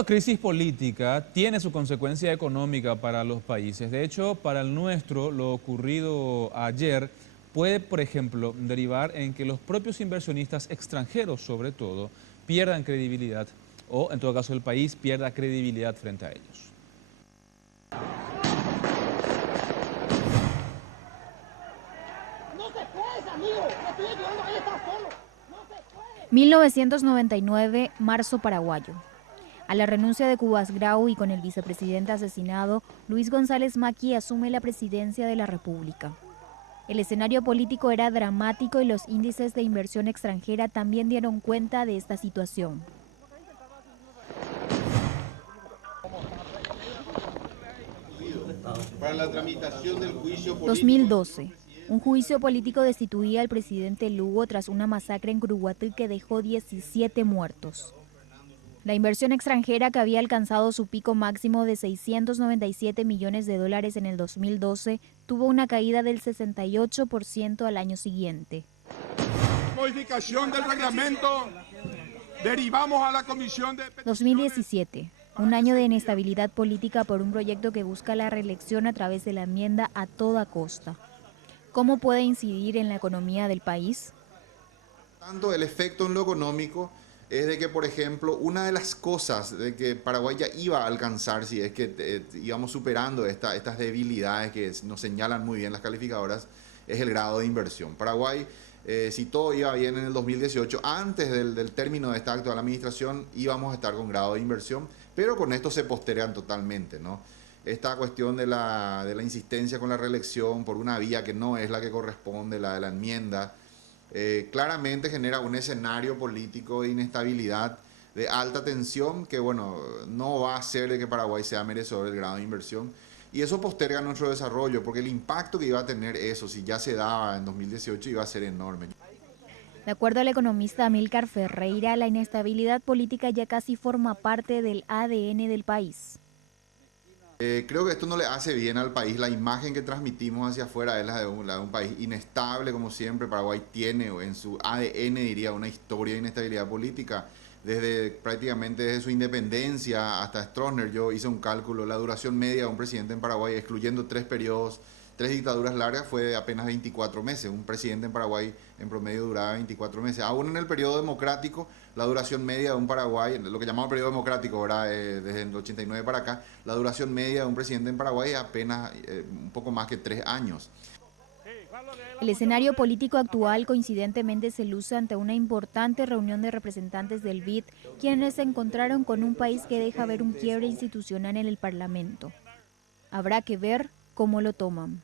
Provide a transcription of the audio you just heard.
Toda crisis política tiene su consecuencia económica para los países. De hecho, para el nuestro, lo ocurrido ayer puede, por ejemplo, derivar en que los propios inversionistas extranjeros, sobre todo, pierdan credibilidad o, en todo caso, el país pierda credibilidad frente a ellos. No se puede, amigo. Le estoy ayudando, él está solo. No se puede. 1999, marzo paraguayo. A la renuncia de Cubas Grau y con el vicepresidente asesinado, Luis González Macchi asume la presidencia de la República. El escenario político era dramático y los índices de inversión extranjera también dieron cuenta de esta situación. Para la tramitación del juicio político. 2012. Un juicio político destituía al presidente Lugo tras una masacre en Curuguatí que dejó 17 muertos. La inversión extranjera, que había alcanzado su pico máximo de 697 millones de dólares en el 2012, tuvo una caída del 68% al año siguiente. Modificación del reglamento, derivamos a la comisión de... 2017. Un año de inestabilidad política por un proyecto que busca la reelección a través de la enmienda a toda costa. ¿Cómo puede incidir en la economía del país? Tanto el efecto en lo económico es de que, por ejemplo, una de las cosas de que Paraguay ya iba a alcanzar, si es que íbamos superando estas debilidades que nos señalan muy bien las calificadoras, es el grado de inversión. Paraguay, si todo iba bien en el 2018, antes del término de esta actual administración, íbamos a estar con grado de inversión, pero con esto se postergan totalmente, ¿no? Esta cuestión de la insistencia con la reelección por una vía que no es la que corresponde, la de la enmienda, claramente genera un escenario político de inestabilidad, de alta tensión, que bueno, no va a hacer de que Paraguay sea merecedor del grado de inversión, y eso posterga nuestro desarrollo, porque el impacto que iba a tener eso, si ya se daba en 2018, iba a ser enorme. De acuerdo al economista Amílcar Ferreira, la inestabilidad política ya casi forma parte del ADN del país. Creo que esto no le hace bien al país. La imagen que transmitimos hacia afuera es la de un país inestable, como siempre. Paraguay tiene en su ADN, diría, una historia de inestabilidad política. Prácticamente desde su independencia hasta Stroessner, yo hice un cálculo, la duración media de un presidente en Paraguay, excluyendo 3 periodos, 3 dictaduras largas, fue de apenas 24 meses. Un presidente en Paraguay en promedio duraba 24 meses. Aún en el periodo democrático, la duración media de un Paraguay, lo que llamamos periodo democrático, ¿verdad? Desde el 89 para acá, la duración media de un presidente en Paraguay es apenas un poco más que 3 años. El escenario político actual coincidentemente se luce ante una importante reunión de representantes del BID, quienes se encontraron con un país que deja ver un quiebre institucional en el Parlamento. Habrá que ver cómo lo toman.